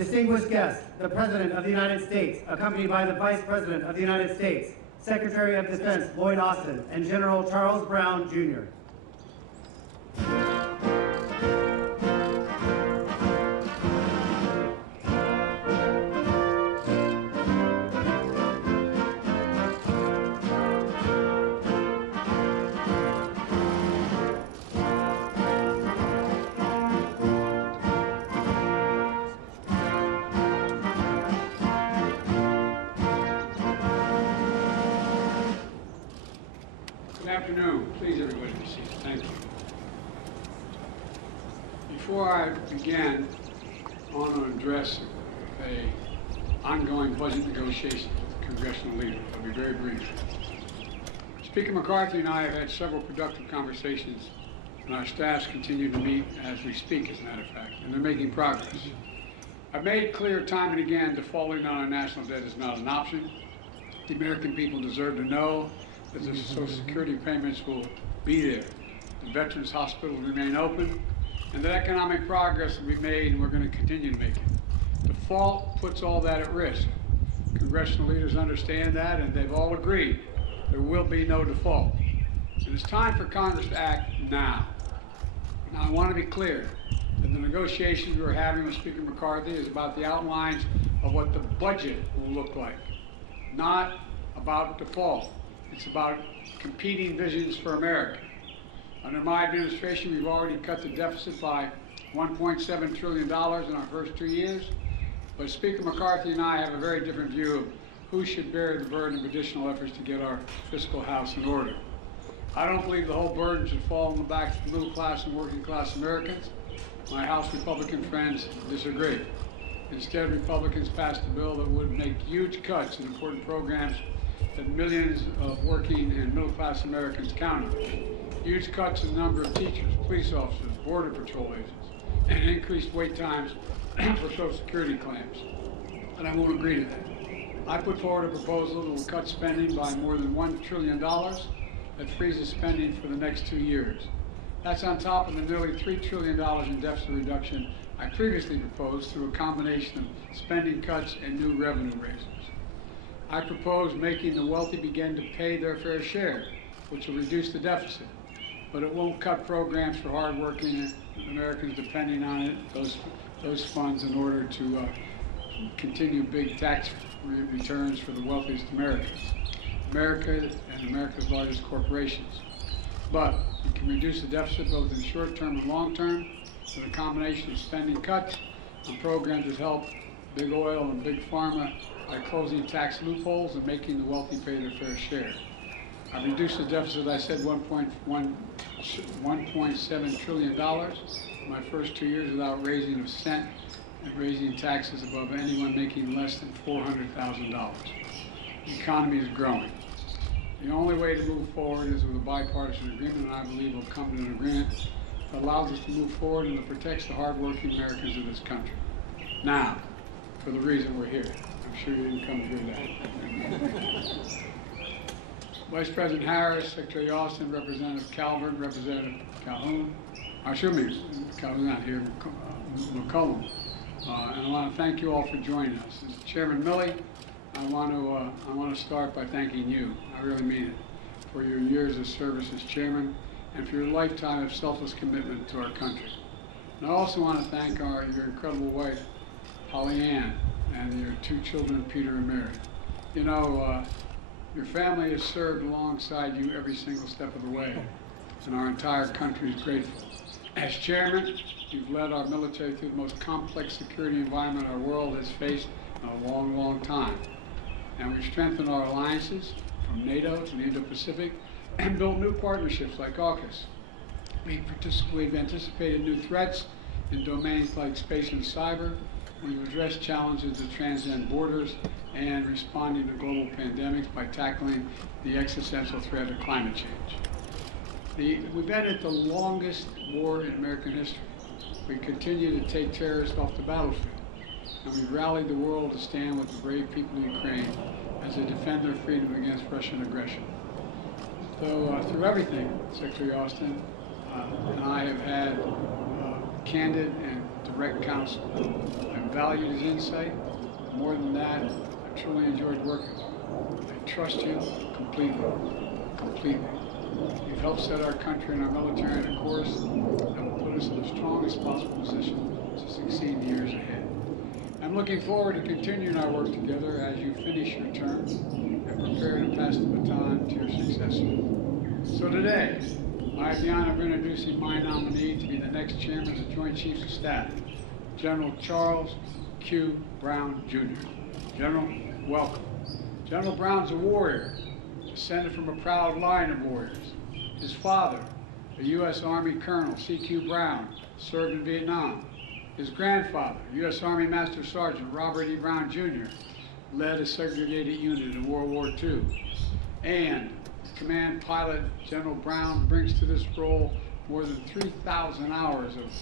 Distinguished guests, the President of the United States, accompanied by the Vice President of the United States, Secretary of Defense Lloyd Austin, and General Charles Brown, Jr. Good afternoon. Please, everybody, be seated. Thank you. Before I begin, I want to address an ongoing budget negotiation with the congressional leaders. I'll be very brief. Speaker McCarthy and I have had several productive conversations, and our staffs continue to meet as we speak, as a matter of fact, and they're making progress. I've made clear time and again defaulting on our national debt is not an option. The American people deserve to know that the Social Security payments will be there. The Veterans Hospital will remain open, and that economic progress will be made, and we're going to continue to make it. Default puts all that at risk. Congressional leaders understand that, and they've all agreed there will be no default. And it's time for Congress to act now. Now, I want to be clear that the negotiations we're having with Speaker McCarthy is about the outlines of what the budget will look like, not about default. It's about competing visions for America. Under my administration, we've already cut the deficit by $1.7 trillion in our first 2 years, but Speaker McCarthy and I have a very different view of who should bear the burden of additional efforts to get our fiscal house in order. I don't believe the whole burden should fall on the backs of middle class and working class Americans. My House Republican friends disagree. Instead, Republicans passed a bill that would make huge cuts in important programs that millions of working and middle-class Americans count on. Huge cuts in the number of teachers, police officers, border patrol agents, and increased wait times for Social Security claims. And I won't agree to that. I put forward a proposal that will cut spending by more than $1 trillion that freezes spending for the next 2 years. That's on top of the nearly $3 trillion in deficit reduction I previously proposed through a combination of spending cuts and new revenue raises. I propose making the wealthy begin to pay their fair share, which will reduce the deficit, but it won't cut programs for hardworking Americans depending on it, those funds in order to continue big tax returns for the wealthiest Americans, America and America's largest corporations. But we can reduce the deficit both in short term and long term with a combination of spending cuts on programs that help big oil and big pharma by closing tax loopholes and making the wealthy pay their fair share. I've reduced the deficit, I said, $1.7 trillion in my first 2 years without raising a cent and raising taxes above anyone making less than $400,000. The economy is growing. The only way to move forward is with a bipartisan agreement, and I believe we'll come to an agreement that allows us to move forward and that protects the hardworking Americans of this country. Now, for the reason we're here. I'm sure you didn't come to hear that. Vice President Harris, Secretary Austin, Representative Calvert, Representative Calhoun, Calhoun's not here, McCollum. And I want to thank you all for joining us. As Chairman Milley, I want to start by thanking you. I really mean it, for your years of service as chairman and for your lifetime of selfless commitment to our country. And I also want to thank your incredible wife, Holly Ann, and your 2 children, Peter and Mary. You know, your family has served alongside you every single step of the way, and our entire country is grateful. As chairman, you've led our military through the most complex security environment our world has faced in a long, long time. And we've strengthened our alliances from NATO to the Indo-Pacific and built new partnerships like AUKUS. We've anticipated new threats in domains like space and cyber. We've addressed challenges that transcend borders and responding to global pandemics by tackling the existential threat of climate change. We've been at the longest war in American history. We continue to take terrorists off the battlefield, and we've rallied the world to stand with the brave people of Ukraine as they defend their freedom against Russian aggression. So through everything, Secretary Austin and I have had candid and direct counsel. I valued his insight. More than that, I truly enjoyed working with you. I trust you completely, completely. You've helped set our country and our military on a course that will put us in the strongest possible position to succeed in the years ahead. I'm looking forward to continuing our work together as you finish your term and prepare to pass the baton to your successor. So today, I have the honor of introducing my nominee to be the next chairman of the Joint Chiefs of Staff, General Charles Q. Brown, Jr. General, welcome. General Brown's a warrior, descended from a proud line of warriors. His father, a U.S. Army Colonel, C.Q. Brown, served in Vietnam. His grandfather, U.S. Army Master Sergeant Robert E. Brown, Jr., led a segregated unit in World War II. And command pilot General Brown brings to this role more than 3,000 hours of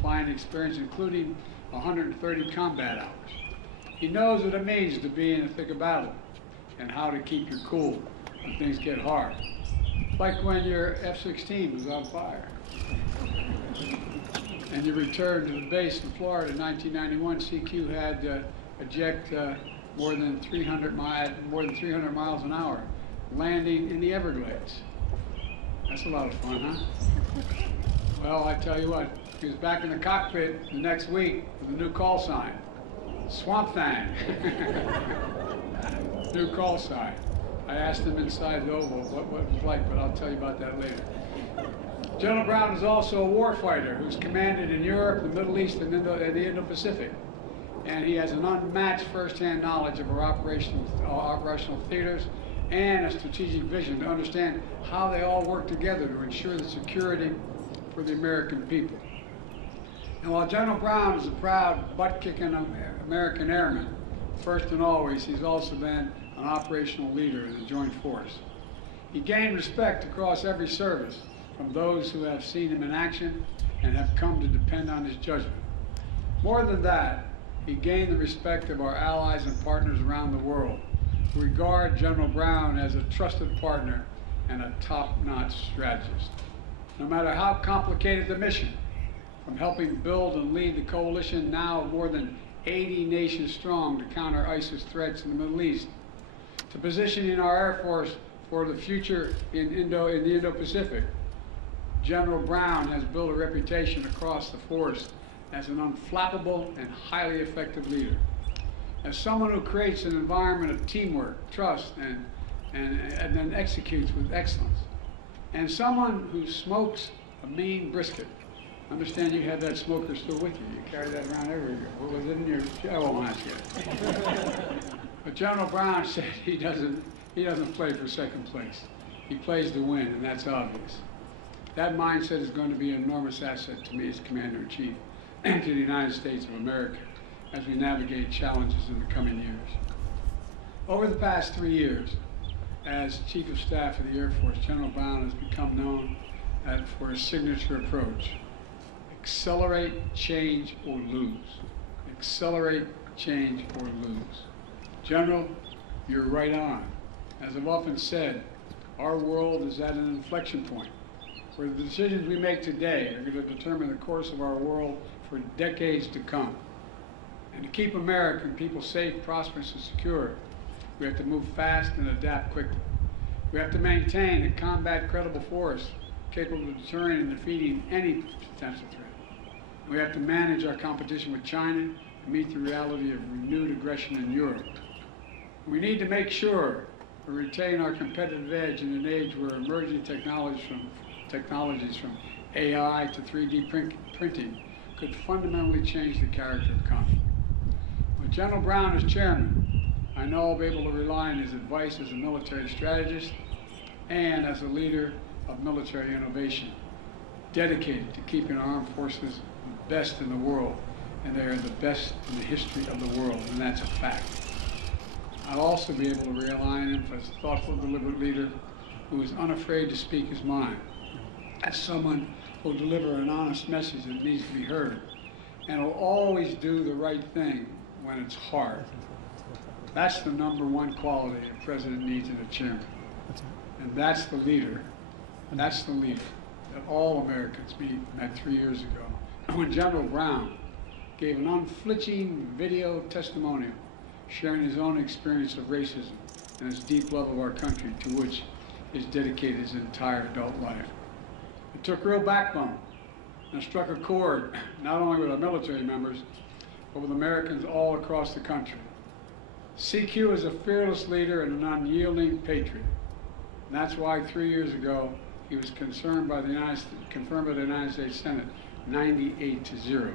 flying experience, including 130 combat hours. He knows what it means to be in the thick of battle and how to keep your cool when things get hard. Like when your F-16 was on fire and you returned to the base in Florida in 1991. CQ had to eject more than 300 miles an hour, landing in the Everglades. That's a lot of fun, huh? Well, I tell you what, he was back in the cockpit the next week with a new call sign, Swamp Thing. New call sign. I asked him inside the Oval what it was like, but I'll tell you about that later. General Brown is also a warfighter who's commanded in Europe, the Middle East, and the Indo-Pacific. And he has an unmatched first-hand knowledge of our operational theaters and a strategic vision to understand how they all work together to ensure the security for the American people. And while General Brown is a proud, butt-kicking American airman, first and always, he's also been an operational leader in the Joint Force. He gained respect across every service from those who have seen him in action and have come to depend on his judgment. More than that, he gained the respect of our allies and partners around the world, who regard General Brown as a trusted partner and a top-notch strategist. No matter how complicated the mission, from helping build and lead the coalition now more than 80 nations strong to counter ISIS threats in the Middle East, to positioning our Air Force for the future in the Indo-Pacific, General Brown has built a reputation across the force as an unflappable and highly effective leader. As someone who creates an environment of teamwork, trust, and then executes with excellence. And someone who smokes a mean brisket. Understand you have that smoker still with you. You carry that around everywhere. What was it in your, I won't ask you. But General Brown said he doesn't play for second place. He plays to win, and that's obvious. That mindset is going to be an enormous asset to me as Commander-in-Chief and to the United States of America as we navigate challenges in the coming years. Over the past 3 years, as Chief of Staff of the Air Force, General Brown has become known for his signature approach. Accelerate, change, or lose. Accelerate, change, or lose. General, you're right on. As I've often said, our world is at an inflection point where the decisions we make today are going to determine the course of our world for decades to come. And to keep American people safe, prosperous, and secure, we have to move fast and adapt quickly. We have to maintain and combat credible force capable of deterring and defeating any potential threat. We have to manage our competition with China and meet the reality of renewed aggression in Europe. We need to make sure we retain our competitive edge in an age where emerging technologies from AI to 3D printing could fundamentally change the character of conflict. With General Brown as chairman, I know I'll be able to rely on his advice as a military strategist and as a leader of military innovation, dedicated to keeping our armed forces the best in the world, and they are the best in the history of the world, and that's a fact. I'll also be able to rely on him as a thoughtful, deliberate leader who is unafraid to speak his mind, as someone who will deliver an honest message that needs to be heard, and will always do the right thing when it's hard. That's the #1 quality a president needs in a chairman. And that's the leader that all Americans met 3 years ago, when General Brown gave an unflinching video testimonial, sharing his own experience of racism and his deep love of our country, to which he's dedicated his entire adult life. It took real backbone and struck a chord not only with our military members, but with Americans all across the country. CQ is a fearless leader and an unyielding patriot. And that's why 3 years ago, he was confirmed by the United States Senate 98-0.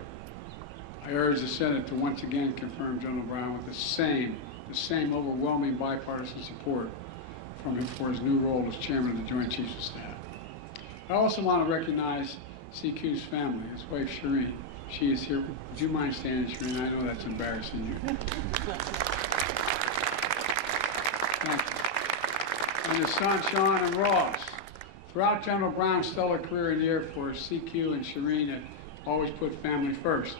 I urge the Senate to once again confirm General Brown with the same overwhelming bipartisan support from him for his new role as Chairman of the Joint Chiefs of Staff. I also want to recognize CQ's family, his wife Shireen. She is here. Would you mind standing, Shireen? I know that's embarrassing you. Thank you. And his son, Sean and Ross. Throughout General Brown's stellar career in the Air Force, CQ and Shireen have always put family first.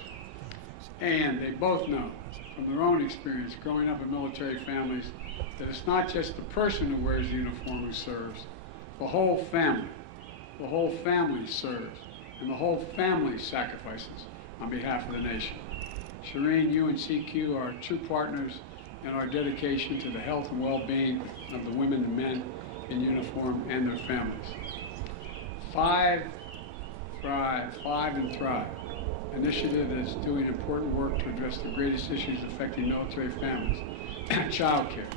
And they both know from their own experience growing up in military families that it's not just the person who wears the uniform who serves. The whole family serves, and the whole family sacrifices on behalf of the nation. Shireen, you and CQ are true partners in our dedication to the health and well-being of the women and men in uniform and their families. Five and Thrive initiative that's doing important work to address the greatest issues affecting military families: child care,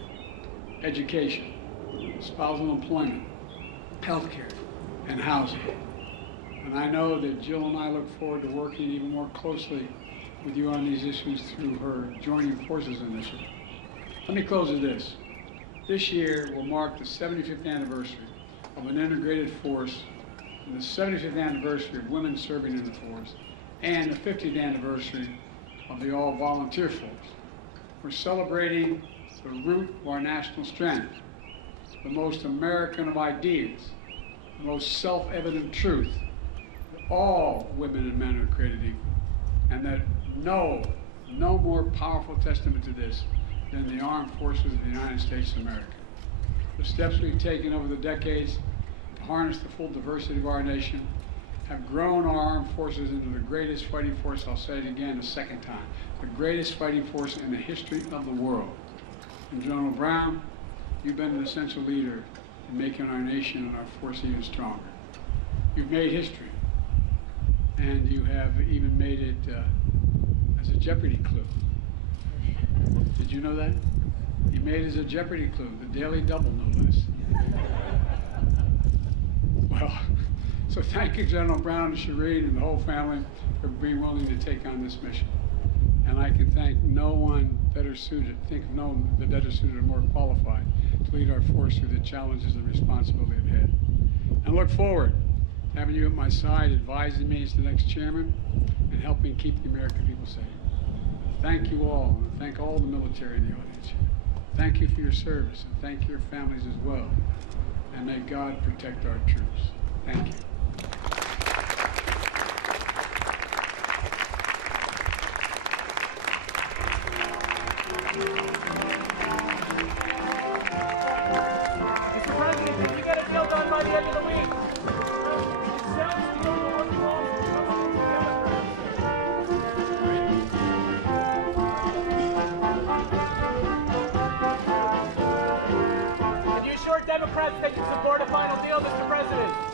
education, spousal employment, health care, and housing. And I know that Jill and I look forward to working even more closely with you on these issues through her Joining Forces initiative. Let me close with this. This year will mark the 75th anniversary of an integrated force, and the 75th anniversary of women serving in the force, and the 50th anniversary of the all-volunteer force. We're celebrating the root of our national strength, the most American of ideas, the most self-evident truth that all women and men are created equal, and that no more powerful testament to this than the armed forces of the United States of America. The steps we've taken over the decades to harness the full diversity of our nation have grown our armed forces into the greatest fighting force, I'll say it again a second time, the greatest fighting force in the history of the world. And General Brown, you've been an essential leader in making our nation and our force even stronger. You've made history, and you have even made it as a Jeopardy clue. Did you know that? You made it as a Jeopardy clue, the Daily Double, no less. Well, so thank you, General Brown and Shireen and the whole family for being willing to take on this mission. And I can thank no one better suited, think of no one better suited or more qualified to lead our force through the challenges and responsibility ahead. And look forward to having you at my side, advising me as the next chairman and helping keep the American people safe. Thank you all, and thank all the military in the audience here. Thank you for your service, and thank your families as well. And may God protect our troops. Thank you. Mr. President, can you get a deal done by the end of the week? Can you assure Democrats that you support a final deal, Mr. President?